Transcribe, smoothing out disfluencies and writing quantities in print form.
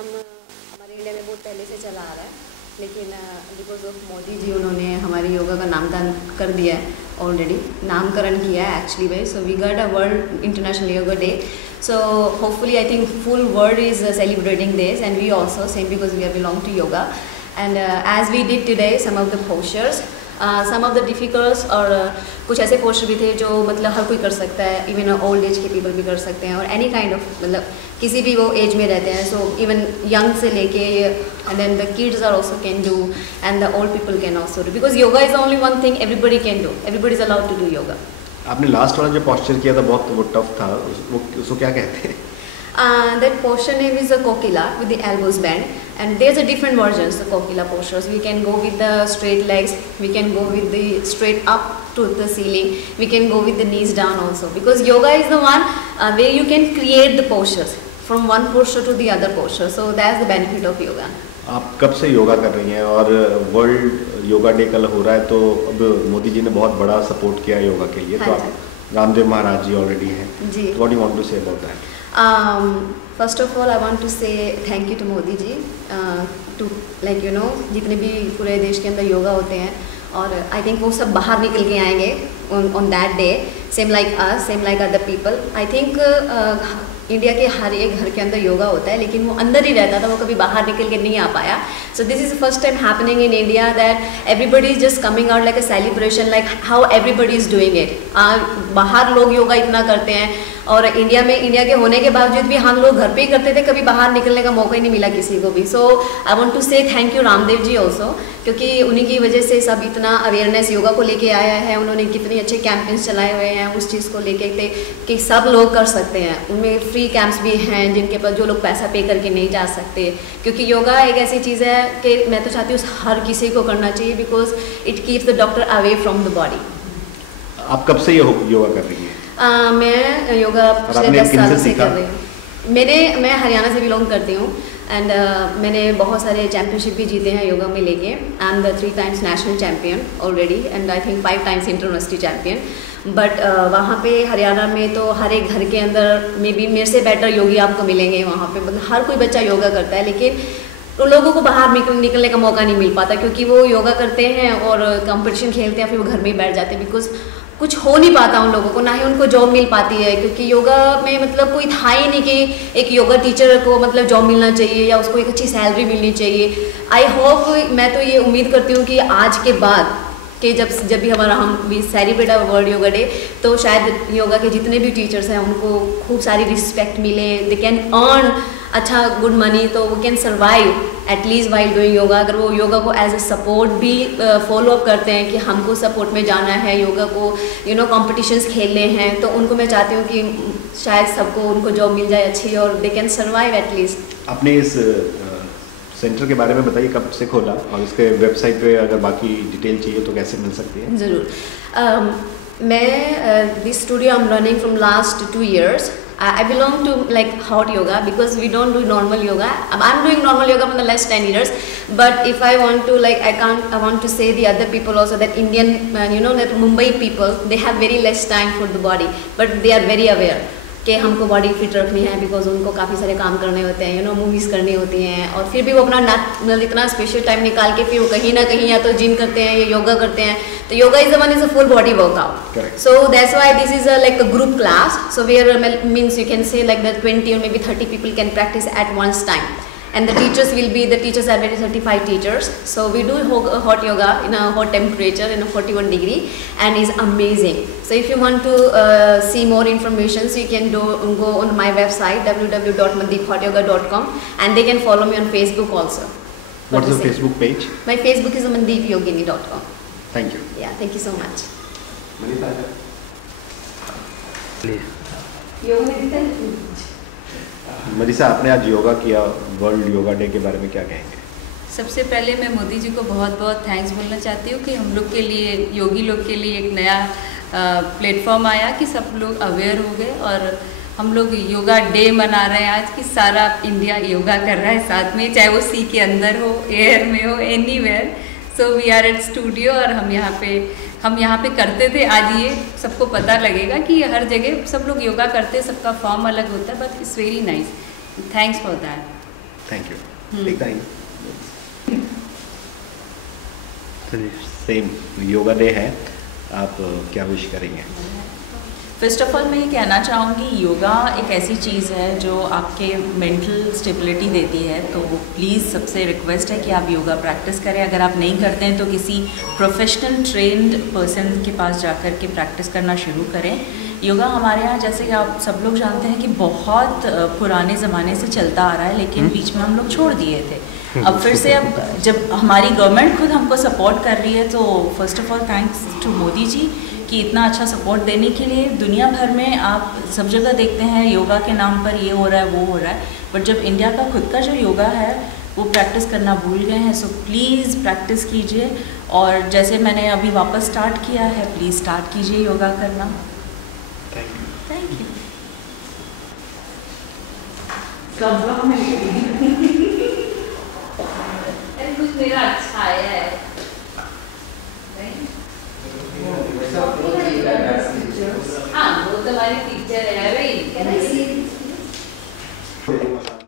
Programme हमारे India में बहुत पहले से चला आ रहा है, लेकिन बिकॉज ऑफ मोदी जी उन्होंने हमारी योगा का नामकरण कर दिया है, ऑलरेडी नामकरण किया है एक्चुअली भाई. So we got a world international yoga day. So hopefully I think full world is celebrating this, and we also same because we are belong to yoga. And as we did today some of the postures, some of the difficult और कुछ ऐसे poster भी थे जो मतलब हर कोई कर सकता है, इवन ओल्ड एज के पीपल भी कर सकते हैं, और एनी काइंड ऑफ मतलब किसी भी वो एज में रहते हैं. सो इवन यंग से लेके and then the kids are also can do and the old people can also do, because yoga is only one thing everybody can do, everybody is allowed to do yoga. आपने last वाला जो posture किया था बहुत वो tough था, उसको क्या कहते हैं? That posture name is a kokila with the elbows bent, and there's a different versions of kokila postures. We can go with the straight legs, we can go with the straight up to the ceiling, we can go with the knees down also, because yoga is the one where you can create the postures from one posture to the other posture. So that's the benefit of yoga. आप कब से योगा कर रही हैं और world yoga day कल हो रहा है, तो अब मोदी जी ने बहुत बड़ा सपोर्ट किया योगा के लिए. तो आप रामदेव महाराज जी ऑलरेडी हैं जी. What you want to say about that? First of all I want to say thank you to Modi ji, to like you know जितने भी पूरे देश के अंदर योगा होते हैं, और आई थिंक वो सब बाहर निकल के आएंगे on that day, same like us, same like other people. I think India के हर एक घर के अंदर योगा होता है, लेकिन वो अंदर ही रहता था, वो कभी बाहर निकल के नहीं आ पाया. So this is the first time happening in India that everybody is just coming out like a celebration, like how everybody is doing it. बाहर लोग योगा इतना करते हैं, और इंडिया में इंडिया के होने के बावजूद भी हम लोग घर पे ही करते थे, कभी बाहर निकलने का मौका ही नहीं मिला किसी को भी. So I want to say thank you Ramdev ji also, क्योंकि उन्हीं की वजह से सब इतना अवेयरनेस योगा को लेके आया है. उन्होंने कितने अच्छे कैंपेन्स चलाए हुए हैं उस चीज़ को लेके कि सब लोग कर सकते हैं. उनमें फ्री कैंप्स भी हैं जिनके पास जो लोग पैसा पे करके नहीं जा सकते, क्योंकि योगा एक ऐसी चीज़ है कि मैं तो चाहती हूँ हर किसी को करना चाहिए, because it keeps the doctor away from the body. आप कब से योगा कर रही हैं? मैं योगा पिछले 10 साल से कर रही हूँ. मैं हरियाणा से बिलोंग करती हूँ, एंड मैंने बहुत सारे चैम्पियनशिप भी जीते हैं योगा में लेके. I am the 3 times national champion already, and I think 5 times interuniversity champion. But वहाँ पे हरियाणा में तो हर एक घर के अंदर मे बी मेरे से बेटर योगी आपको मिलेंगे. वहाँ पे मतलब हर कोई बच्चा योगा करता है, लेकिन तो लोगों को बाहर निकलने का मौका नहीं मिल पाता, क्योंकि वो योगा करते हैं और कंपटीशन खेलते हैं, फिर वो घर में ही बैठ जाते हैं, बिकॉज कुछ हो नहीं पाता उन लोगों को, ना ही उनको जॉब मिल पाती है, क्योंकि योगा में मतलब कोई था ही नहीं कि एक योगा टीचर को मतलब जॉब मिलना चाहिए या उसको एक अच्छी सैलरी मिलनी चाहिए. आई होप, मैं तो ये उम्मीद करती हूँ कि आज के बाद कि जब भी हम सेलिब्रेट वर्ल्ड योगा डे, तो शायद योगा के जितने भी टीचर्स हैं उनको खूब सारी रिस्पेक्ट मिले, दे कैन अर्न अच्छा गुड मनी, तो वो can survive at least while doing yoga. अगर वो योगा को एज ए सपोर्ट भी फॉलो अप करते हैं कि हमको सपोर्ट में जाना है, योगा को यू नो कॉम्पिटिशन्स खेलने हैं, तो उनको मैं चाहती हूँ कि शायद सबको उनको जॉब मिल जाए अच्छी, और दे कैन सर्वाइव एटलीस्ट. आपने इस सेंटर के बारे में बताइए, कब से खोला, और इसके वेबसाइट पे अगर बाकी डिटेल चाहिए तो कैसे मिल सकती है? ज़रूर. मैं this studio I am running from last 2 years. I belong to like hot yoga, because we don't do normal yoga. I'm doing normal yoga for the last 10 years, but if I want to like I want to say the other people also that Indian that Mumbai people, they have very less time for the body, but they are very aware कि हमको body fit रखनी है, because उनको काफ़ी सारे काम करने होते हैं, मूवीज़ करनी होती हैं, और फिर भी वो अपना इतना स्पेशल टाइम निकाल के फिर वो कहीं ना कहीं या तो जिम करते हैं या योगा करते हैं. तो yoga is the one is a full body workout. So that's why this is like a group class. So where means you can say like that 20 or maybe 30 people can practice at once time. And the teachers are very certified teachers. So we do hot yoga in a hot temperature in a 41 degree, and is amazing. So if you want to see more information, so you can go on my website www.mandeephotyoga.com, and they can follow me on Facebook also. What's your Facebook page? My Facebook is mandeepyogini.com. Thank you. Yeah, thank you so much. Manisha, आपने आज योगा किया, world yoga day के बारे में क्या कहेंगे? सबसे पहले मैं मोदी जी को बहुत बहुत थैंक्स बोलना चाहती हूँ कि हम लोग के लिए, योगी लोग के लिए एक नया प्लेटफॉर्म आया कि सब लोग अवेयर हो गए, और हम लोग योगा डे मना रहे हैं आज कि सारा इंडिया योगा कर रहा है साथ में, चाहे वो सी के अंदर हो, एयर में हो, anywhere. So we are at studio, और हम यहाँ पे करते थे. आज ये सबको पता लगेगा कि हर जगह सब लोग योगा करते हैं, सबका फॉर्म अलग होता है, but it's very nice. Thanks for that. Thank you. Same yoga day है, आप क्या विश करेंगे? फर्स्ट ऑफ ऑल मैं ये कहना चाहूँगी, योगा एक ऐसी चीज़ है जो आपके मेंटल स्टेबिलिटी देती है, तो प्लीज़ सबसे रिक्वेस्ट है कि आप योगा प्रैक्टिस करें। अगर आप नहीं करते हैं तो किसी प्रोफेशनल ट्रेंड पर्सन के पास जाकर के प्रैक्टिस करना शुरू करें। योगा हमारे यहाँ, जैसे कि आप सब लोग जानते हैं, कि बहुत पुराने ज़माने से चलता आ रहा है, लेकिन बीच में हम लोग छोड़ दिए थे। अब फिर से, अब जब हमारी गवर्नमेंट खुद हमको सपोर्ट कर रही है, तो first of all thanks to Modi ji कि इतना अच्छा सपोर्ट देने के लिए। दुनिया भर में आप सब जगह देखते हैं योगा के नाम पर ये हो रहा है, वो हो रहा है, बट जब इंडिया का खुद का जो योगा है वो प्रैक्टिस करना भूल गए हैं। सो प्लीज़ प्रैक्टिस कीजिए, और जैसे मैंने अभी वापस स्टार्ट किया है, प्लीज़ स्टार्ट कीजिए योगा करना। Thank you. कुछ मेरा अच्छा आया है, हाँ वो तो हमारी टीचर है।